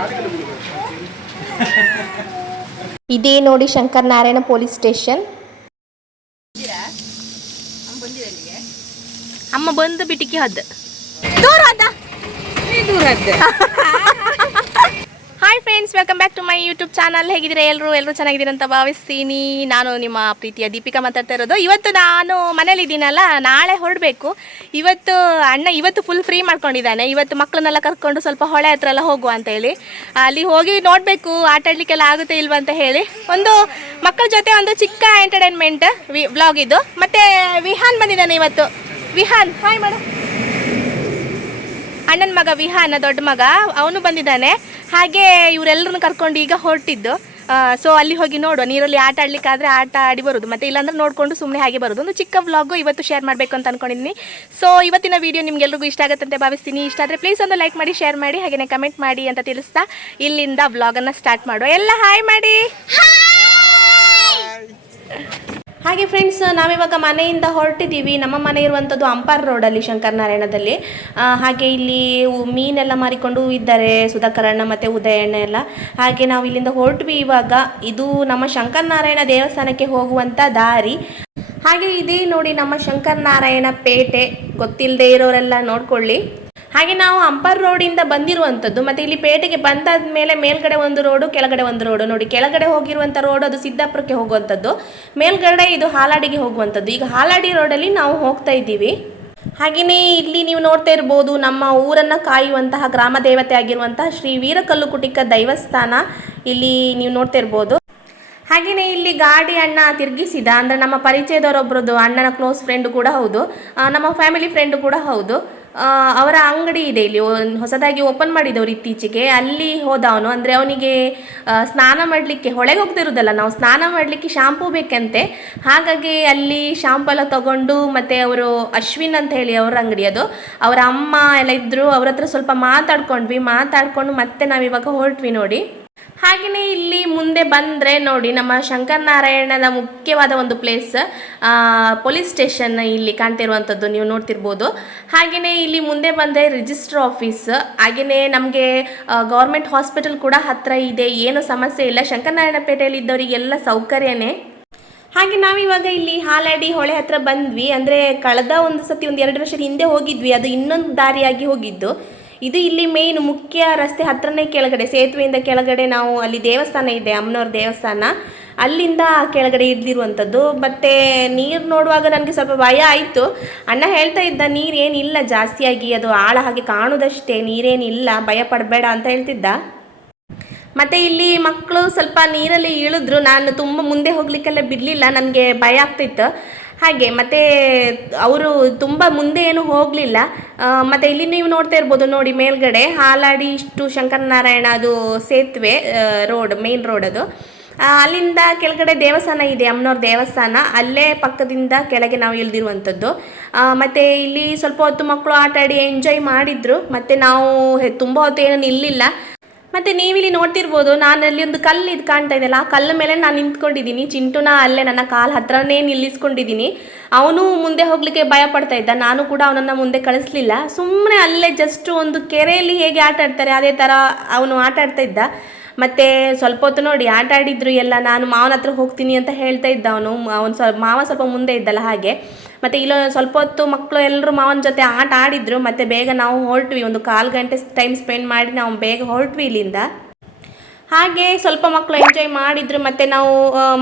ಇದೇ ನೋಡಿ Shankar Narayana police station. ಅಮ್ಮ ಬಂದು ಬಿಟಿಕಿ ಹದ್ದ. ದೂರ ಹದ್ದ ದೂರ ಹದ್ದೆ. Hi friends welcome back to my YouTube channel ಹೇಗಿದ್ದೀರಾ ಎಲ್ಲರೂ ಎಲ್ಲರೂ ಚೆನ್ನಾಗಿದ್ದೀರಾ ಅಂತ ಭಾವಿಸ್ತೀನಿ. ನಾನು ನಿಮ್ಮ ಪ್ರೀತಿಯ ದೀಪಿಕಾ ಮಾತಾಡ್ತಾ ಇರೋದು. ಇವತ್ತು ನಾನು ಮನೇಲಿ ಇದ್ದೀನಲ್ಲ ನಾಳೆ ಹೊರಡಬೇಕು. ಇವತ್ತು ಅಣ್ಣ ಇವತ್ತು ಫುಲ್ ಫ್ರೀ ಮಾಡ್ಕೊಂಡಿದ್ದಾನೆ. ಇವತ್ತು ಮಕ್ಕಳನ್ನೆಲ್ಲ ಕರ್ಕೊಂಡು ಸ್ವಲ್ಪ ಹೊಳೆ ಹತ್ರ ಎಲ್ಲ ಹೋಗುವ ಅಂತ ಹೇಳಿ. ಅಲ್ಲಿ ಹೋಗಿ ನೋಡಬೇಕು, ಆಟ ಆಡ್ಲಿಕ್ಕೆಲ್ಲ ಆಗುತ್ತೆ ಇಲ್ವಾ ಅಂತ ಹೇಳಿ. ಒಂದು ಮಕ್ಕಳ ಜೊತೆ ಒಂದು ಚಿಕ್ಕ ಎಂಟರ್ಟೈನ್ಮೆಂಟ್ ವಿ ವ್ಲಾಗ್ ಇದು. ಮತ್ತು ವಿಹಾನ್ ಬಂದಿದ್ದಾನೆ ಇವತ್ತು. ವಿಹಾನ್ ಹಾಯ್ ಮೇಡಮ್ ಅಣ್ಣನ ಮಗ ವಿಹಾನ ದೊಡ್ಡ ಮಗ ಅವನು ಬಂದಿದ್ದಾನೆ. ಹಾಗೆ ಇವರೆಲ್ಲರನ್ನು ಕರ್ಕೊಂಡು ಈಗ ಹೊರಟಿದ್ದು. ಸೊ ಅಲ್ಲಿ ಹೋಗಿ ನೋಡುವ. ನೀರಲ್ಲಿ ಆಟ ಆಡ್ಲಿಕ್ಕಾದ್ರೆ ಆಟ ಆಡಿ ಬರೋದು. ಮತ್ತೆ ಇಲ್ಲಾಂದ್ರೆ ನೋಡಿಕೊಂಡು ಸುಮ್ಮನೆ ಹಾಗೆ ಬರೋದು. ಒಂದು ಚಿಕ್ಕ ವ್ಲಾಗು ಇವತ್ತು ಶೇರ್ ಮಾಡಬೇಕು ಅಂತ ಅನ್ಕೊಂಡಿದ್ದೀನಿ. ಸೊ ಇವತ್ತಿನ ವಿಡಿಯೋ ನಿಮಗೆಲ್ಲರಿಗೂ ಇಷ್ಟ ಆಗುತ್ತೆ ಅಂತ ಭಾವಿಸ್ತೀನಿ. ಇಷ್ಟ ಆದರೆ ಪ್ಲೀಸ್ ಒಂದು ಲೈಕ್ ಮಾಡಿ ಶೇರ್ ಮಾಡಿ ಹಾಗೆಯೇ ಕಮೆಂಟ್ ಮಾಡಿ ಅಂತ ತಿಳಿಸ್ತಾ ಇಲ್ಲಿಂದ ವ್ಲಾಗನ್ನು ಸ್ಟಾರ್ಟ್ ಮಾಡುವ. ಎಲ್ಲ ಹಾಯ್ ಮಾಡಿ. ಹಾಗೆ ಫ್ರೆಂಡ್ಸ್ ನಾವಿವಾಗ ಮನೆಯಿಂದ ಹೊರಟಿದ್ದೀವಿ. ನಮ್ಮ ಮನೆ ಇರುವಂಥದ್ದು ಅಂಪಾರ್ ರೋಡಲ್ಲಿ ಶಂಕರನಾರಾಯಣದಲ್ಲಿ ಹಾಗೆ ಇಲ್ಲಿ ಮೀನೆಲ್ಲ ಮಾರಿಕೊಂಡು ಇದ್ದಾರೆ, ಸುಧಾಕರಣ್ಣ ಮತ್ತು ಉದಯಣ್ಣ ಎಲ್ಲ. ಹಾಗೆ ನಾವು ಇಲ್ಲಿಂದ ಹೊರಟ್ವಿ. ಇವಾಗ ಇದು ನಮ್ಮ ಶಂಕರನಾರಾಯಣ ದೇವಸ್ಥಾನಕ್ಕೆ ಹೋಗುವಂಥ ದಾರಿ. ಹಾಗೆ ಇದೇ ನೋಡಿ ನಮ್ಮ ಶಂಕರನಾರಾಯಣ ಪೇಟೆ. ಗೊತ್ತಿಲ್ಲದೆ ಇರೋರೆಲ್ಲ ನೋಡ್ಕೊಳ್ಳಿ. ಹಾಗೆ ನಾವು ಅಂಪರ್ ರೋಡಿಂದ ಬಂದಿರುವಂಥದ್ದು, ಮತ್ತೆ ಇಲ್ಲಿ ಪೇಟೆಗೆ ಬಂದಾದ ಮೇಲೆ ಮೇಲ್ಗಡೆ ಒಂದು ರೋಡು, ಕೆಳಗಡೆ ಒಂದು ರೋಡು. ನೋಡಿ, ಕೆಳಗಡೆ ಹೋಗಿರುವಂಥ ರೋಡ್, ಅದು ಸಿದ್ದಾಪುರಕ್ಕೆ ಹೋಗುವಂಥದ್ದು. ಮೇಲ್ಗಡೆ ಇದು ಹಾಲಾಡಿಗೆ ಹೋಗುವಂಥದ್ದು. ಈಗ ಹಾಲಾಡಿ ರೋಡಲ್ಲಿ ನಾವು ಹೋಗ್ತಾ ಇದ್ದೀವಿ. ಹಾಗೆಯೇ ಇಲ್ಲಿ ನೀವು ನೋಡ್ತಾ ಇರ್ಬೋದು, ನಮ್ಮ ಊರನ್ನು ಕಾಯುವಂತಹ ಗ್ರಾಮ ದೇವತೆ ಆಗಿರುವಂತಹ ಶ್ರೀ ವೀರಕಲ್ಲುಕುಟಿಕ ದೈವಸ್ಥಾನ ಇಲ್ಲಿ ನೀವು ನೋಡ್ತಾ ಇರ್ಬೋದು. ಹಾಗೆಯೇ ಇಲ್ಲಿ ಗಾಡಿ ಅಣ್ಣ ತಿರುಗಿಸಿದ, ಅಂದರೆ ನಮ್ಮ ಪರಿಚಯದವರೊಬ್ಬರದ್ದು ಅಣ್ಣನ ಕ್ಲೋಸ್ ಫ್ರೆಂಡ್ ಕೂಡ ಹೌದು. ನಮ್ಮ ಫ್ಯಾಮಿಲಿ ಫ್ರೆಂಡ್ ಕೂಡ ಹೌದು. ಅವರ ಅಂಗಡಿ ಇದೆ ಇಲ್ಲಿ. ಹೊಸದಾಗಿ ಓಪನ್ ಮಾಡಿದವರು ಇತ್ತೀಚೆಗೆ. ಅಲ್ಲಿ ಹೋದ ಅವನು ಅಂದರೆ ಅವನಿಗೆ ಸ್ನಾನ ಮಾಡಲಿಕ್ಕೆ ಹೊಳೆಗೆ ಹೋಗ್ತಿರೋದಲ್ಲ, ನಾವು ಸ್ನಾನ ಮಾಡಲಿಕ್ಕೆ ಶಾಂಪೂ ಬೇಕಂತೆ. ಹಾಗಾಗಿ ಅಲ್ಲಿ ಶಾಂಪು ಎಲ್ಲ ತಗೊಂಡು, ಮತ್ತು ಅವರು ಅಶ್ವಿನ್ ಅಂತ ಹೇಳಿ ಅವ್ರ ಅಂಗಡಿ ಅದು. ಅವರ ಅಮ್ಮ ಎಲ್ಲ ಇದ್ದರು ಅವ್ರ ಹತ್ರ ಸ್ವಲ್ಪ ಮಾತಾಡ್ಕೊಂಡ್ವಿ. ಮಾತಾಡ್ಕೊಂಡು ಮತ್ತೆ ನಾವಿವಾಗ ಹೊರಟ್ವಿ ನೋಡಿ. ಹಾಗೆಯೇ ಇಲ್ಲಿ ಮುಂದೆ ಬಂದರೆ ನೋಡಿ, ನಮ್ಮ ಶಂಕರನಾರಾಯಣದ ಮುಖ್ಯವಾದ ಒಂದು ಪ್ಲೇಸ್ ಪೊಲೀಸ್ ಸ್ಟೇಷನ್ ಇಲ್ಲಿ ಕಾಣ್ತಿರುವಂಥದ್ದು ನೀವು ನೋಡ್ತಿರ್ಬೋದು. ಹಾಗೆಯೇ ಇಲ್ಲಿ ಮುಂದೆ ಬಂದರೆ ರಿಜಿಸ್ಟರ್ ಆಫೀಸ್ ಹಾಗೆಯೇ ನಮಗೆ ಗೌರ್ಮೆಂಟ್ ಹಾಸ್ಪಿಟಲ್ ಕೂಡ ಹತ್ತಿರ ಇದೆ, ಏನು ಸಮಸ್ಯೆ ಇಲ್ಲ. ಶಂಕರನಾರಾಯಣ ಪೇಟೆಯಲ್ಲಿ ಇದ್ದವರಿಗೆಲ್ಲ ಸೌಕರ್ಯನೇ. ಹಾಗೆ ನಾವಿವಾಗ ಇಲ್ಲಿ ಹಾಲಾಡಿ ಹೊಳೆ ಹತ್ರ ಬಂದ್ವಿ. ಅಂದರೆ ಕಳೆದ ಒಂದು ಸತಿ, ಒಂದು ಎರಡು ವರ್ಷದ ಹಿಂದೆ ಹೋಗಿದ್ವಿ. ಅದು ಇನ್ನೊಂದು ದಾರಿಯಾಗಿ ಹೋಗಿದ್ದು. ಇದು ಇಲ್ಲಿ ಮೇನ್ ಮುಖ್ಯ ರಸ್ತೆ ಹತ್ರನೇ ಕೆಳಗಡೆ, ಸೇತುವೆಯಿಂದ ಕೆಳಗಡೆ ನಾವು ಅಲ್ಲಿ ದೇವಸ್ಥಾನ ಇದೆ, ಅಮ್ಮನವ್ರ ದೇವಸ್ಥಾನ. ಅಲ್ಲಿಂದ ಕೆಳಗಡೆ ಇದ್ದಿರುವಂಥದ್ದು ಮತ್ತು ನೀರು ನೋಡುವಾಗ ನನಗೆ ಸ್ವಲ್ಪ ಭಯ ಆಯಿತು. ಅಣ್ಣ ಹೇಳ್ತಾ ಇದ್ದ ನೀರೇನಿಲ್ಲ ಜಾಸ್ತಿಯಾಗಿ, ಅದು ಆಳ ಹಾಗೆ ಕಾಣುವುದಷ್ಟೇ ನೀರೇನಿಲ್ಲ, ಭಯ ಪಡಬೇಡ ಅಂತ ಹೇಳ್ತಿದ್ದ. ಮತ್ತು ಇಲ್ಲಿ ಮಕ್ಕಳು ಸ್ವಲ್ಪ ನೀರಲ್ಲಿ ಇಳಿದ್ರು. ನಾನು ತುಂಬ ಮುಂದೆ ಹೋಗ್ಲಿಕ್ಕೆಲ್ಲ ಬಿಡಲಿಲ್ಲ. ನನಗೆ ಭಯ ಆಗ್ತಿತ್ತು. ಹಾಗೆ, ಮತ್ತೆ, ಅವರು ತುಂಬ ಮುಂದೆ ಏನು ಹೋಗಲಿಲ್ಲ. ಮತ್ತು ಇಲ್ಲಿ ನೀವು ನೋಡ್ತಾ ಇರ್ಬೋದು ನೋಡಿ ಮೇಲ್ಗಡೆ, ಹಾಲಾಡಿ ಇಷ್ಟು ಶಂಕರನಾರಾಯಣ ಅದು ಸೇತುವೆ ರೋಡ್ ಮೇನ್ ರೋಡ್ ಅದು. ಅಲ್ಲಿಂದ ಕೆಳಗಡೆ ದೇವಸ್ಥಾನ ಇದೆ, ಅಮ್ಮನವ್ರ ದೇವಸ್ಥಾನ. ಅಲ್ಲೇ ಪಕ್ಕದಿಂದ ಕೆಳಗೆ ನಾವು ಇಳಿದಿರುವಂಥದ್ದು. ಮತ್ತು ಇಲ್ಲಿ ಸ್ವಲ್ಪ ಹೊತ್ತು ಮಕ್ಕಳು ಆಟ ಆಡಿ ಎಂಜಾಯ್ ಮಾಡಿದ್ರು. ಮತ್ತು ನಾವು ತುಂಬ ಹೊತ್ತು ಏನು ನಿಲ್ಲಿಲ್ಲ. ಮತ್ತೆ ನೀವಿಲ್ಲಿ ನೋಡ್ತಿರ್ಬೋದು ನಾನು ಅಲ್ಲಿ ಒಂದು ಕಲ್ಲು ಇದು ಕಾಣ್ತಾ ಇದೆಯಲ್ಲ ಆ ಕಲ್ಲು ಮೇಲೆ ನಾನು ನಿಂತ್ಕೊಂಡಿದ್ದೀನಿ. ಚಿಂಟುನ ಅಲ್ಲೇ ನನ್ನ ಕಾಲು ಹತ್ರನೇ ನಿಲ್ಲಿಸ್ಕೊಂಡಿದ್ದೀನಿ. ಅವನು ಮುಂದೆ ಹೋಗ್ಲಿಕ್ಕೆ ಭಯ ಪಡ್ತಾ ಇದ್ದ, ನಾನು ಕೂಡ ಅವನನ್ನು ಮುಂದೆ ಕಳಿಸ್ಲಿಲ್ಲ. ಸುಮ್ಮನೆ ಅಲ್ಲೇ ಜಸ್ಟ್ ಒಂದು ಕೆರೆಯಲ್ಲಿ ಹೇಗೆ ಆಟ ಆಡ್ತಾರೆ, ಅದೇ ಥರ ಅವನು ಆಟ ಆಡ್ತಾ ಇದ್ದ. ಮತ್ತೆ ಸ್ವಲ್ಪ ಹೊತ್ತು ನೋಡಿ, ಆಟ ಆಡಿದ್ರು ಎಲ್ಲ, ನಾನು ಮಾವನ ಹತ್ರ ಹೋಗ್ತೀನಿ ಅಂತ ಹೇಳ್ತಾ ಇದ್ದ ಅವನು. ಅವನು ಸ್ವಲ್ಪ ಮಾವ ಸ್ವಲ್ಪ ಮುಂದೆ ಇದ್ದಲ್ಲ ಹಾಗೆ. ಮತ್ತು ಇಲ್ಲ ಸ್ವಲ್ಪ ಹೊತ್ತು ಮಕ್ಕಳು ಎಲ್ಲರೂ ಮಾವನ ಜೊತೆ ಆಟ ಆಡಿದ್ರು, ಮತ್ತು ಬೇಗ ನಾವು ಹೊರಟ್ವಿ. ಒಂದು ಕಾಲು ಗಂಟೆ ಟೈಮ್ ಸ್ಪೆಂಡ್ ಮಾಡಿ ನಾವು ಬೇಗ ಹೊರಟ್ವಿ ಇಲ್ಲಿಂದ. ಹಾಗೆ ಸ್ವಲ್ಪ ಮಕ್ಕಳು ಎಂಜಾಯ್ ಮಾಡಿದ್ರು, ಮತ್ತು ನಾವು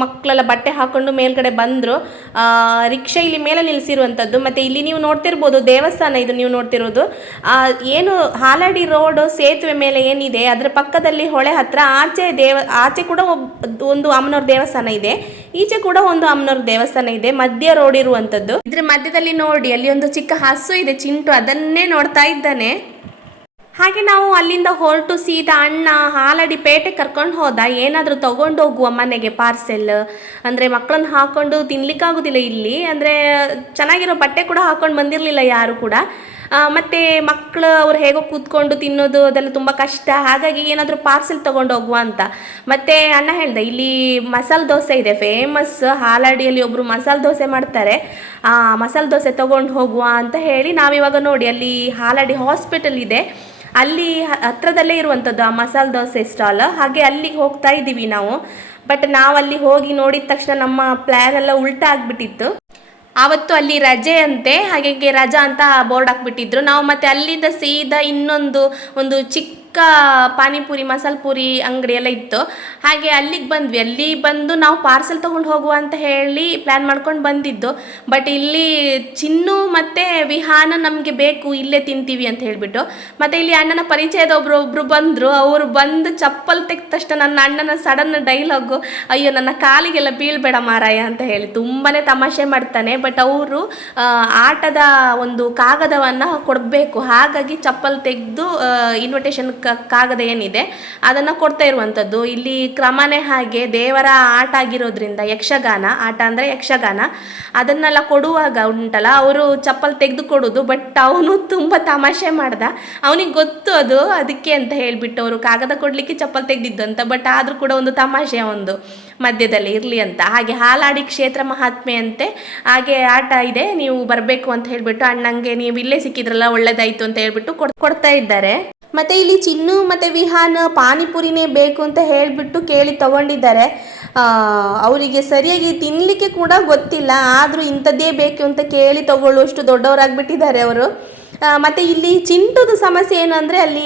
ಮಕ್ಕಳೆಲ್ಲ ಬಟ್ಟೆ ಹಾಕ್ಕೊಂಡು ಮೇಲ್ಗಡೆ ಬಂದರು. ರಿಕ್ಷಾ ಇಲ್ಲಿ ಮೇಲೆ ನಿಲ್ಲಿಸಿರುವಂಥದ್ದು ಮತ್ತು ಇಲ್ಲಿ ನೀವು ನೋಡ್ತಿರ್ಬೋದು ದೇವಸ್ಥಾನ ಇದು ನೀವು ನೋಡ್ತಿರೋದು. ಏನು ಹಾಲಾಡಿ ರೋಡ್ ಸೇತುವೆ ಮೇಲೆ ಏನಿದೆ, ಅದರ ಪಕ್ಕದಲ್ಲಿ ಹೊಳೆ ಹತ್ರ ಆಚೆ ದೇವ, ಆಚೆ ಕೂಡ ಒಂದು ಅಮ್ಮನವ್ರ ದೇವಸ್ಥಾನ ಇದೆ. ಈಚೆ ಕೂಡ ಒಂದು ಅಮ್ಮನವ್ರ ದೇವಸ್ಥಾನ ಇದೆ, ಮಧ್ಯ ರೋಡ್ ಇರುವಂತದ್ದು. ಇದ್ರ ಮಧ್ಯದಲ್ಲಿ ನೋಡಿ, ಅಲ್ಲಿ ಒಂದು ಚಿಕ್ಕ ಹಸು ಇದೆ, ಚಿಂಟು ಅದನ್ನೇ ನೋಡ್ತಾ ಇದ್ದಾನೆ. ಹಾಗೆ ನಾವು ಅಲ್ಲಿಂದ ಹೊರಟು ಸೀದಾ ಅಣ್ಣ ಹಾಲಡಿ ಪೇಟೆ ಕರ್ಕೊಂಡು ಹೋದ. ಏನಾದರೂ ತಗೊಂಡು ಹೋಗುವ ಮನೆಗೆ ಪಾರ್ಸೆಲ್ ಅಂದರೆ ಮಕ್ಕಳನ್ನ ಹಾಕೊಂಡು ತಿನ್ಲಿಕ್ಕಾಗೋದಿಲ್ಲ ಇಲ್ಲಿ. ಅಂದರೆ ಚೆನ್ನಾಗಿರೋ ಬಟ್ಟೆ ಕೂಡ ಹಾಕೊಂಡು ಬಂದಿರಲಿಲ್ಲ ಯಾರು ಕೂಡ. ಮತ್ತೆ ಮಕ್ಕಳು ಅವ್ರು ಹೇಗೋ ಕೂತ್ಕೊಂಡು ತಿನ್ನೋದು ಅದೆಲ್ಲ ತುಂಬ ಕಷ್ಟ. ಹಾಗಾಗಿ ಏನಾದರೂ ಪಾರ್ಸೆಲ್ ತೊಗೊಂಡು ಹೋಗುವ ಅಂತ. ಮತ್ತೆ ಅಣ್ಣ ಹೇಳ್ದೆ, ಇಲ್ಲಿ ಮಸಾಲೆ ದೋಸೆ ಇದೆ ಫೇಮಸ್ ಹಾಲಾಡಿಯಲ್ಲಿ ಒಬ್ಬರು ಮಸಾಲೆ ದೋಸೆ ಮಾಡ್ತಾರೆ. ಆ, ಮಸಾಲೆ ದೋಸೆ ತೊಗೊಂಡು ಹೋಗುವ ಅಂತ ಹೇಳಿ ನಾವಿವಾಗ ನೋಡಿ, ಅಲ್ಲಿ ಹಾಲಾಡಿ ಹಾಸ್ಪಿಟಲ್ ಇದೆ. ಅಲ್ಲಿ ಹತ್ರದಲ್ಲೇ ಇರುವಂಥದ್ದು ಆ ಮಸಾಲೆ ದೋಸೆ ಸ್ಟಾಲ್ ಹಾಗೆ ಅಲ್ಲಿಗೆ ಹೋಗ್ತಾ ಇದ್ದೀವಿ ನಾವು. ಬಟ್ ನಾವು ಅಲ್ಲಿ ಹೋಗಿ ನೋಡಿದ ತಕ್ಷಣ ನಮ್ಮ ಪ್ಲ್ಯಾನ್ ಎಲ್ಲ ಉಲ್ಟಾ ಆಗಿಬಿಟ್ಟಿತ್ತು. ಆವತ್ತು ಅಲ್ಲಿ ರಜೆ ಅಂತೆ ಹಾಗಾಗಿ ರಜಾ ಅಂತ ಬೋರ್ಡ್ ಹಾಕ್ಬಿಟ್ಟಿದ್ರು. ನಾವು ಮತ್ತೆ ಅಲ್ಲಿಂದ ಸೀದಾ ಇನ್ನೊಂದು, ಒಂದು ಚಿಕ್ಕ ಪಾನಿಪುರಿ ಮಸಾಲೆ ಪುರಿ ಅಂಗಡಿ ಎಲ್ಲ ಇತ್ತು. ಹಾಗೆ ಅಲ್ಲಿಗೆ ಬಂದ್ವಿ. ಅಲ್ಲಿ ಬಂದು ನಾವು ಪಾರ್ಸೆಲ್ ತೊಗೊಂಡು ಹೋಗುವ ಅಂತ ಹೇಳಿ ಪ್ಲ್ಯಾನ್ ಮಾಡ್ಕೊಂಡು ಬಂದಿದ್ದು. ಬಟ್ ಇಲ್ಲಿ ಚಿನ್ನು ಮತ್ತು ವಿಹಾನ ನಮಗೆ ಬೇಕು, ಇಲ್ಲೇ ತಿಂತೀವಿ ಅಂತ ಹೇಳಿಬಿಟ್ಟು. ಮತ್ತು ಇಲ್ಲಿ ಅಣ್ಣನ ಪರಿಚಯದ ಒಬ್ಬರು ಒಬ್ಬರು ಬಂದರು. ಅವರು ಬಂದು ಚಪ್ಪಲ್ ತೆಗೆದ ತಕ್ಷಣ ನನ್ನ ಅಣ್ಣನ ಸಡನ್ ಡೈಲಾಗು ಅಯ್ಯೋ, ನನ್ನ ಕಾಲಿಗೆಲ್ಲ ಬೀಳ್ಬೇಡ ಮಾರಾಯ ಅಂತ ಹೇಳಿ. ತುಂಬಾ ತಮಾಷೆ ಮಾಡ್ತಾನೆ. ಬಟ್ ಅವರು ಆಟದ ಒಂದು ಕಾಗದವನ್ನು ಕೊಡಬೇಕು. ಹಾಗಾಗಿ ಚಪ್ಪಲ್ ತೆಗೆದು ಇನ್ವಿಟೇಷನ್ ಕಾಗದ ಏನಿದೆ, ಅದನ್ನು ಕೊಡ್ತಾ ಇರುವಂಥದ್ದು. ಇಲ್ಲಿ ಕ್ರಮನೇ ಹಾಗೆ ದೇವರ ಆಟ ಆಗಿರೋದ್ರಿಂದ ಯಕ್ಷಗಾನ, ಆಟ ಅಂದರೆ ಯಕ್ಷಗಾನ. ಅದನ್ನೆಲ್ಲ ಕೊಡುವಾಗ ಉಂಟಲ್ಲ, ಅವರು ಚಪ್ಪಲ್ ತೆಗೆದು ಕೊಡೋದು ಬಟ್ ಅವನು ತುಂಬ ತಮಾಷೆ ಮಾಡ್ದ. ಅವನಿಗೆ ಗೊತ್ತು ಅದು, ಅದಕ್ಕೆ ಅಂತ ಹೇಳಿಬಿಟ್ಟು ಅವರು ಕಾಗದ ಕೊಡಲಿಕ್ಕೆ ಚಪ್ಪಲ್ ತೆಗೆದಿದ್ದು ಅಂತ ಬಟ್ ಆದರೂ ಕೂಡ ಒಂದು ತಮಾಷೆ ಒಂದು ಮಧ್ಯದಲ್ಲಿ ಇರಲಿ ಅಂತ. ಹಾಗೆ ಹಾಲಾಡಿ ಕ್ಷೇತ್ರ ಮಹಾತ್ಮೆ ಅಂತೆ, ಹಾಗೆ ಆಟ ಇದೆ, ನೀವು ಬರಬೇಕು ಅಂತ ಹೇಳಿಬಿಟ್ಟು, ಅಣ್ಣಂಗೆ ನೀವು ಇಲ್ಲೇ ಸಿಕ್ಕಿದ್ರಲ್ಲ, ಒಳ್ಳೇದಾಯ್ತು ಅಂತ ಹೇಳ್ಬಿಟ್ಟು ಕೊಡ್, ಕೊಡ್ತಾ ಇದ್ದಾರೆ. ಮತ್ತೆ ಇಲ್ಲಿ ಚಿನ್ನು ಮತ್ತೆ ವಿಹಾನ್ ಪಾನಿಪುರಿನೇ ಬೇಕು ಅಂತ ಹೇಳಿಬಿಟ್ಟು ಕೇಳಿ ತಗೊಂಡಿದ್ದಾರೆ. ಅವರಿಗೆ ಸರಿಯಾಗಿ ತಿನ್ನಲಿಕ್ಕೆ ಕೂಡ ಗೊತ್ತಿಲ್ಲ, ಆದರೂ ಇಂಥದ್ದೇ ಬೇಕು ಅಂತ ಕೇಳಿ ತಗೊಳ್ಳುವಷ್ಟು ದೊಡ್ಡವರಾಗ್ಬಿಟ್ಟಿದ್ದಾರೆ ಅವರು. ಮತ್ತೆ ಇಲ್ಲಿ ಚಿಂಟುದು ಸಮಸ್ಯೆ ಏನು ಅಂದರೆ ಅಲ್ಲಿ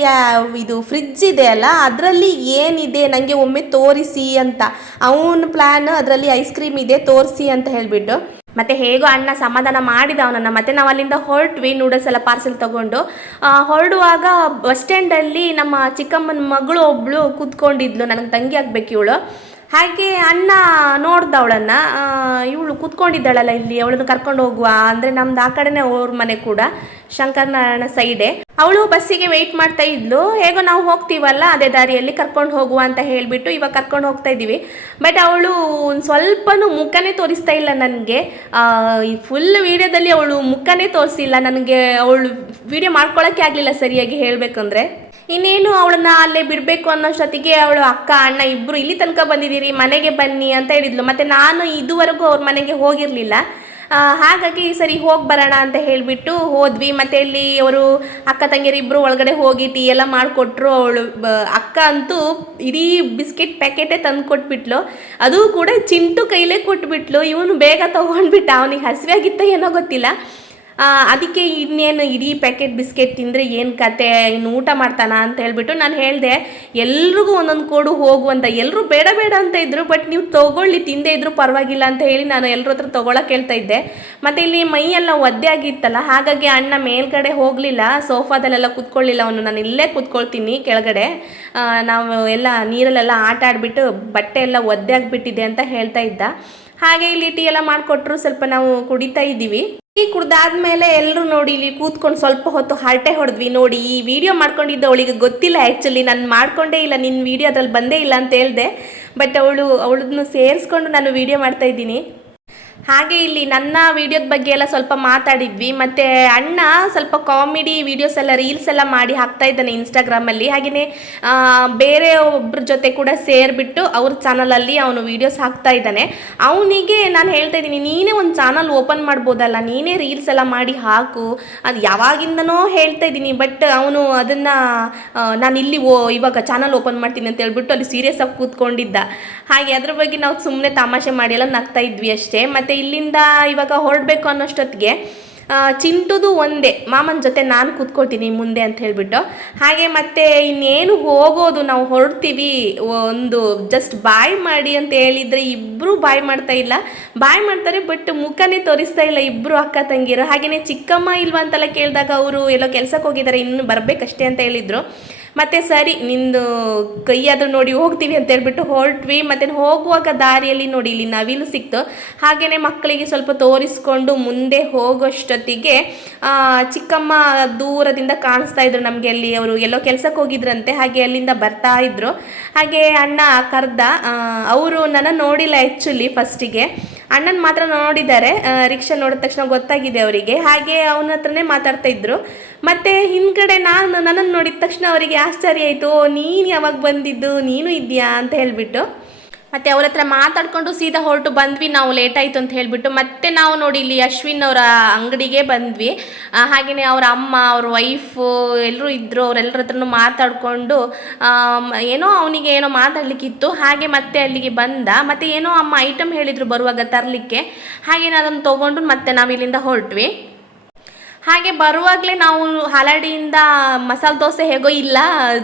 ಇದು ಫ್ರಿಜ್ ಇದೆ ಅಲ್ಲ, ಅದರಲ್ಲಿ ಏನಿದೆ ನನಗೆ ಒಮ್ಮೆ ತೋರಿಸಿ ಅಂತ. ಅವನ ಪ್ಲ್ಯಾನ್ ಅದರಲ್ಲಿ ಐಸ್ ಕ್ರೀಮ್ ಇದೆ, ತೋರಿಸಿ ಅಂತ ಹೇಳಿಬಿಟ್ಟು. ಮತ್ತೆ ಹೇಗೋ ಅಣ್ಣ ಸಮಾಧಾನ ಮಾಡಿದ ಅವನನ್ನು ಮತ್ತೆ ನಾವು ಅಲ್ಲಿಂದ ಹೊರಟ್ವಿ ನೂಡಲ್ಸ್ ಎಲ್ಲ ಪಾರ್ಸೆಲ್ ತಗೊಂಡು. ಹೊರಡುವಾಗ ಬಸ್ ಸ್ಟ್ಯಾಂಡಲ್ಲಿ ನಮ್ಮ ಚಿಕ್ಕಮ್ಮನ ಮಗಳು ಒಬ್ಳು ಕೂತ್ಕೊಂಡಿದ್ಲು, ನನಗೆ ತಂಗಿ ಆಗ್ಬೇಕು ಇವಳು. ಹಾಗೆ ಅಣ್ಣ ನೋಡ್ದ ಅವಳನ್ನ ಇವಳು ಕುತ್ಕೊಂಡಿದ್ದಾಳಲ್ಲ ಇಲ್ಲಿ, ಅವಳನ್ನು ಕರ್ಕೊಂಡು ಹೋಗುವ, ಅಂದರೆ ನಮ್ದು ಆ ಕಡೆನೇ ಅವ್ರ ಮನೆ ಕೂಡ ಶಂಕರನಾರಾಯಣ ಸೈಡೆ. ಅವಳು ಬಸ್ಸಿಗೆ ವೆಯ್ಟ್ ಮಾಡ್ತಾ ಇದ್ಲು. ಹೇಗೋ ನಾವು ಹೋಗ್ತೀವಲ್ಲ, ಅದೇ ದಾರಿಯಲ್ಲಿ ಕರ್ಕೊಂಡು ಹೋಗುವ ಅಂತ ಹೇಳಿಬಿಟ್ಟು ಇವಾಗ ಕರ್ಕೊಂಡು ಹೋಗ್ತಾ ಇದ್ದೀವಿ. ಬಟ್ ಅವಳು ಒಂದು ಸ್ವಲ್ಪನೂ ಮುಖನೇ ತೋರಿಸ್ತಾ ಇಲ್ಲ ನನಗೆ. ಫುಲ್ ವಿಡಿಯೋದಲ್ಲಿ ಅವಳು ಮುಖನೇ ತೋರಿಸಿಲ್ಲ. ನನಗೆ ಅವಳು ವಿಡಿಯೋ ಮಾಡ್ಕೊಳ್ಳೋಕ್ಕೆ ಆಗಲಿಲ್ಲ ಸರಿಯಾಗಿ ಹೇಳಬೇಕಂದ್ರೆ. ಇನ್ನೇನು ಅವಳನ್ನ ಅಲ್ಲೇ ಬಿಡಬೇಕು ಅನ್ನೋಷ್ಟೊತ್ತಿಗೆ ಅವಳು ಅಕ್ಕ, ಅಣ್ಣ ಇಬ್ಬರು ಇಲ್ಲಿ ತನಕ ಬಂದಿದ್ದೀರಿ, ಮನೆಗೆ ಬನ್ನಿ ಅಂತ ಹೇಳಿದ್ಲು. ಮತ್ತು ನಾನು ಇದುವರೆಗೂ ಅವ್ರ ಮನೆಗೆ ಹೋಗಿರಲಿಲ್ಲ. ಹಾಗಾಗಿ ಸರಿ ಹೋಗಿ ಬರೋಣ ಅಂತ ಹೇಳಿಬಿಟ್ಟು ಹೋದ್ವಿ. ಮತ್ತು ಇಲ್ಲಿ ಅವರು ಅಕ್ಕ ತಂಗಿಯರಿಬ್ಬರು ಒಳಗಡೆ ಹೋಗಿ ಟೀ ಎಲ್ಲ ಮಾಡಿಕೊಟ್ರು. ಅವಳು ಅಕ್ಕ ಅಂತೂ ಇಡೀ ಬಿಸ್ಕೆಟ್ ಪ್ಯಾಕೆಟೇ ತಂದು ಕೊಟ್ಬಿಟ್ಲು ಅದು ಕೂಡ ಚಿಂಟು ಕೈಲೇ ಕೊಟ್ಬಿಟ್ಲು. ಇವನು ಬೇಗ ತೊಗೊಂಡ್ಬಿಟ್ಟ. ಅವನಿಗೆ ಹಸಿವಾಗಿತ್ತ ಏನೋ ಗೊತ್ತಿಲ್ಲ. ಅದಕ್ಕೆ ಇನ್ನೇನು ಇಡೀ ಪ್ಯಾಕೆಟ್ ಬಿಸ್ಕೆಟ್ ತಿಂದರೆ ಏನು ಕತೆ, ಇನ್ನು ಊಟ ಮಾಡ್ತಾನ ಅಂತ ಹೇಳ್ಬಿಟ್ಟು ನಾನು ಹೇಳಿದೆ, ಎಲ್ರಿಗೂ ಒಂದೊಂದು ಕೊಡು, ಹೋಗು ಅಂತ. ಎಲ್ಲರೂ ಬೇಡ ಬೇಡ ಅಂತ ಇದ್ದರು ಬಟ್ ನೀವು ತೊಗೊಳ್ಳಿ, ತಿಂದೇ ಇದ್ರು ಪರವಾಗಿಲ್ಲ ಅಂತ ಹೇಳಿ ನಾನು ಎಲ್ಲರ ಹತ್ರ ತೊಗೊಳಕ್ಕೆ ಹೇಳ್ತಾ ಇದ್ದೆ. ಮತ್ತು ಇಲ್ಲಿ ಮೈ ಎಲ್ಲ ಒದ್ದೆ ಆಗಿತ್ತಲ್ಲ, ಹಾಗಾಗಿ ಅಣ್ಣ ಮೇಲ್ಗಡೆ ಹೋಗಲಿಲ್ಲ, ಸೋಫಾದಲ್ಲೆಲ್ಲ ಕೂತ್ಕೊಳ್ಳಿಲ್ಲ ಅವನು. ನಾನು ಇಲ್ಲೇ ಕೂತ್ಕೊಳ್ತೀನಿ ಕೆಳಗಡೆ. ನಾವು ಎಲ್ಲ ನೀರಲ್ಲೆಲ್ಲ ಆಟ ಆಡಿಬಿಟ್ಟು ಬಟ್ಟೆ ಎಲ್ಲ ಒದ್ದೆ ಆಗಿಬಿಟ್ಟಿದೆ ಅಂತ ಹೇಳ್ತಾ ಇದ್ದ. ಹಾಗೆ ಇಲ್ಲಿ ಟೀ ಎಲ್ಲ ಮಾಡಿಕೊಟ್ರು ಸ್ವಲ್ಪ ನಾವು ಕುಡಿತಾ ಇದ್ದೀವಿ. ಟೀ ಕುಡ್ದಾದ್ಮೇಲೆ ಎಲ್ಲರೂ ನೋಡಿ ಇಲ್ಲಿ ಕೂತ್ಕೊಂಡು ಸ್ವಲ್ಪ ಹೊತ್ತು ಹರಟೆ ಹೊಡೆದ್ವಿ. ನೋಡಿ, ಈ ವಿಡಿಯೋ ಮಾಡ್ಕೊಂಡಿದ್ದು ಅವಳಿಗೆ ಗೊತ್ತಿಲ್ಲ ಆ್ಯಕ್ಚುಲಿ ನಾನು ಮಾಡ್ಕೊಂಡೇ ಇಲ್ಲ. ನಿನ್ನ ವಿಡಿಯೋ ಅದ್ರಲ್ಲಿ ಬಂದೇ ಇಲ್ಲ ಅಂತ ಹೇಳಿದೆ. ಬಟ್ ಅವಳು, ಅವಳನ್ನು ಸೇರಿಸ್ಕೊಂಡು ನಾನು ವಿಡಿಯೋ ಮಾಡ್ತಾ ಇದ್ದೀನಿ. ಹಾಗೆ ಇಲ್ಲಿ ನನ್ನ ವಿಡಿಯೋದ ಬಗ್ಗೆ ಎಲ್ಲ ಸ್ವಲ್ಪ ಮಾತಾಡಿದ್ವಿ, ಮತ್ತು ಅಣ್ಣ ಸ್ವಲ್ಪ ಕಾಮಿಡಿ ವಿಡಿಯೋಸ್ ಎಲ್ಲ, ರೀಲ್ಸ್ ಎಲ್ಲ ಮಾಡಿ ಹಾಕ್ತಾ ಇದ್ದಾನೆ ಇನ್ಸ್ಟಾಗ್ರಾಮಲ್ಲಿ ಹಾಗೆಯೇ ಬೇರೆ ಒಬ್ಬರ ಜೊತೆ ಕೂಡ ಸೇರಿಬಿಟ್ಟು ಅವ್ರ ಚಾನಲಲ್ಲಿ ಅವನು ವೀಡಿಯೋಸ್ ಹಾಕ್ತಾ ಇದ್ದಾನೆ. ಅವನಿಗೆ ನಾನು ಹೇಳ್ತಾ ಇದ್ದೀನಿ, ನೀನೇ ಒಂದು ಚಾನಲ್ ಓಪನ್ ಮಾಡ್ಬೋದಲ್ಲ, ನೀನೇ ರೀಲ್ಸ್ ಎಲ್ಲ ಮಾಡಿ ಹಾಕು. ಅದು ಯಾವಾಗಿಂದನೋ ಹೇಳ್ತಾ ಇದ್ದೀನಿ ಬಟ್ ಅವನು ಅದನ್ನು ನಾನು ಇಲ್ಲಿ ಓ, ಇವಾಗ ಚಾನಲ್ ಓಪನ್ ಮಾಡ್ತೀನಿ ಅಂತ ಹೇಳ್ಬಿಟ್ಟು ಅಲ್ಲಿ ಸೀರಿಯಸ್ ಆಗಿ ಕೂತ್ಕೊಂಡಿದ್ದ. ಹಾಗೆ ಅದ್ರ ಬಗ್ಗೆ ನಾವು ಸುಮ್ಮನೆ ತಮಾಷೆ ಮಾಡಿ ಎಲ್ಲ ನಗ್ತಾ ಇದ್ವಿ ಅಷ್ಟೇ. ಮತ್ತು ಇಲ್ಲಿಂದ ಇವಾಗ ಹೊರಡಬೇಕು ಅನ್ನೋಷ್ಟೊತ್ತಿಗೆ ಚಿಂತದು ಒಂದೇ. ಮಾಮನ ಜೊತೆ ನಾನು ಕೂತ್ಕೊಳ್ತೀನಿ ಮುಂದೆ ಅಂತ ಹೇಳಿಬಿಟ್ಟು. ಹಾಗೆ ಮತ್ತೆ ಇನ್ನೇನು ಹೋಗೋದು, ನಾವು ಹೊರಡ್ತೀವಿ, ಒಂದು ಜಸ್ಟ್ ಬಾಯ್ ಮಾಡಿ ಅಂತ ಹೇಳಿದರೆ ಇಬ್ಬರು ಬಾಯ್ ಮಾಡ್ತಾ ಇಲ್ಲ. ಬಾಯ್ ಮಾಡ್ತಾರೆ ಬಟ್ ಮುಖನೇ ತೋರಿಸ್ತಾ ಇಲ್ಲ ಇಬ್ಬರು ಅಕ್ಕ ತಂಗಿರು. ಹಾಗೆಯೇ ಚಿಕ್ಕಮ್ಮ ಇಲ್ವಾ ಅಂತೆಲ್ಲ ಕೇಳಿದಾಗ ಅವರು ಎಲ್ಲೋ ಕೆಲಸಕ್ಕೆ ಹೋಗಿದ್ದಾರೆ, ಇನ್ನು ಬರಬೇಕಷ್ಟೇ ಅಂತ ಹೇಳಿದರು. ಮತ್ತೆ ಸರಿ, ನಿಂದು ಕೈಯಾದರೂ ನೋಡಿ ಹೋಗ್ತೀವಿ ಅಂತ ಹೇಳ್ಬಿಟ್ಟು ಹೊರಟ್ವಿ. ಮತ್ತೆ ಹೋಗುವಾಗ ದಾರಿಯಲ್ಲಿ ನೋಡಿ ಇಲ್ಲಿ ನವಿಲು ಸಿಕ್ತು. ಹಾಗೆಯೇ ಮಕ್ಕಳಿಗೆ ಸ್ವಲ್ಪ ತೋರಿಸ್ಕೊಂಡು ಮುಂದೆ ಹೋಗೋಷ್ಟೊತ್ತಿಗೆ ಚಿಕ್ಕಮ್ಮ ದೂರದಿಂದ ಕಾಣಿಸ್ತಾ ಇದ್ರು ನಮಗೆ ಅಲ್ಲಿ. ಅವರು ಎಲ್ಲೋ ಕೆಲ್ಸಕ್ಕೆ ಹೋಗಿದ್ರಂತೆ, ಹಾಗೆ ಅಲ್ಲಿಂದ ಬರ್ತಾ ಇದ್ರು. ಹಾಗೆ ಅಣ್ಣ ಕರ್ದ ಅವರು ನನ್ನ ನೋಡಿಲ್ಲ ಆ್ಯಕ್ಚುಲಿ ಫಸ್ಟಿಗೆ ಅಣ್ಣನ ಮಾತ್ರ ನೋಡಿದ್ದಾರೆ. ರಿಕ್ಷಾ ನೋಡಿದ ತಕ್ಷಣ ಗೊತ್ತಾಗಿದೆ ಅವರಿಗೆ. ಹಾಗೆ ಅವನ ಹತ್ರನೇ ಮಾತಾಡ್ತಾ ಇದ್ರು. ಮತ್ತೆ ಹಿಂದ್ಗಡೆ ನಾನು ನನ್ನನ್ನು ನೋಡಿದ ತಕ್ಷಣ ಅವರಿಗೆ ಆಶ್ಚರ್ಯ ಆಯಿತು. ನೀನು ಯಾವಾಗ ಬಂದಿದ್ದು? ನೀನು ಇದೆಯಾ ಅಂತ ಹೇಳಿಬಿಟ್ಟು. ಮತ್ತೆ ಅವ್ರ ಹತ್ರ ಮಾತಾಡ್ಕೊಂಡು ಸೀದಾ ಹೊರಟು ಬಂದ್ವಿ. ನಾವು ಲೇಟ್ ಆಯ್ತು ಅಂತ ಹೇಳಿಬಿಟ್ಟು ಮತ್ತೆ ನಾವು ನೋಡಿ ಇಲ್ಲಿ ಅಶ್ವಿನ್ ಅವರ ಅಂಗಡಿಗೆ ಬಂದ್ವಿ. ಹಾಗೆಯೇ ಅವ್ರ ಅಮ್ಮ, ಅವ್ರ ವೈಫು ಎಲ್ಲರೂ ಇದ್ದರು ಅವರೆಲ್ಲರ ಹತ್ರನೂ ಮಾತಾಡಿಕೊಂಡು ಏನೋ ಅವನಿಗೆ ಏನೋ ಮಾತಾಡ್ಲಿಕ್ಕಿತ್ತು. ಹಾಗೆ ಮತ್ತೆ ಅಲ್ಲಿಗೆ ಬಂದ. ಮತ್ತೆ ಏನೋ ಅಮ್ಮ ಐಟಮ್ ಹೇಳಿದರು ಬರುವಾಗ ತರಲಿಕ್ಕೆ. ಹಾಗೆ ನಾನು ಅದನ್ನು ತೊಗೊಂಡು ಮತ್ತೆ ನಾವು ಇಲ್ಲಿಂದ ಹೊರಟ್ವಿ. ಹಾಗೆ ಬರುವಾಗಲೇ ನಾವು ಹಾಲಾಡಿಯಿಂದ ಮಸಾಲೆ ದೋಸೆ ಹೇಗೋ ಇಲ್ಲ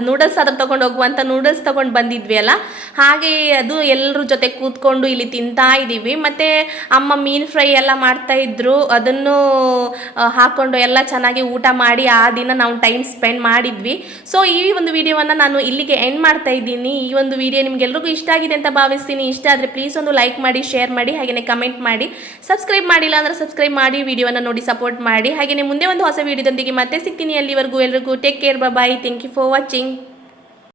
ನೂಡಲ್ಸ್ ಆದ್ರೆ ತಗೊಂಡು ಹೋಗುವಂಥ ನೂಡಲ್ಸ್ ತಗೊಂಡು ಬಂದಿದ್ವಿ ಅಲ್ಲ? ಹಾಗೆ ಅದು ಎಲ್ಲರ ಜೊತೆ ಕೂತ್ಕೊಂಡು ಇಲ್ಲಿ ತಿಂತಾ ಇದ್ದೀವಿ ಮತ್ತು ಅಮ್ಮ ಮೀನು ಫ್ರೈ ಎಲ್ಲ ಮಾಡ್ತಾ ಇದ್ರು. ಅದನ್ನು ಹಾಕ್ಕೊಂಡು ಎಲ್ಲ ಚೆನ್ನಾಗಿ ಊಟ ಮಾಡಿ ಆ ದಿನ ನಾವು ಟೈಮ್ ಸ್ಪೆಂಡ್ ಮಾಡಿದ್ವಿ. ಸೊ ಈ ಒಂದು ವಿಡಿಯೋವನ್ನು ನಾನು ಇಲ್ಲಿಗೆ ಎಂಡ್ ಮಾಡ್ತಾ ಇದ್ದೀನಿ. ಈ ಒಂದು ವಿಡಿಯೋ ನಿಮಗೆಲ್ಲರಿಗೂ ಇಷ್ಟ ಆಗಿದೆ ಅಂತ ಭಾವಿಸ್ತೀನಿ. ಇಷ್ಟ ಆದರೆ ಪ್ಲೀಸ್ ಒಂದು ಲೈಕ್ ಮಾಡಿ ಶೇರ್ ಮಾಡಿ ಹಾಗೆಯೇ ಕಮೆಂಟ್ ಮಾಡಿ. ಸಬ್ಸ್ಕ್ರೈಬ್ ಮಾಡಿಲ್ಲ ಅಂದರೆ ಸಬ್ಸ್ಕ್ರೈಬ್ ಮಾಡಿ, ವಿಡಿಯೋವನ್ನು ನೋಡಿ ಸಪೋರ್ಟ್ ಮಾಡಿ. ಹಾಗೆಯೇ ಮುಂದೆ ಒಂದು ಹೊಸ ವಿಡಿಯೋದೊಂದಿಗೆ ಮತ್ತೆ ಸಿಗ್ತೀನಿ ಅಲ್ಲಿವರೆಗೂ ಎಲ್ರಿಗೂ take care bye thank you for watching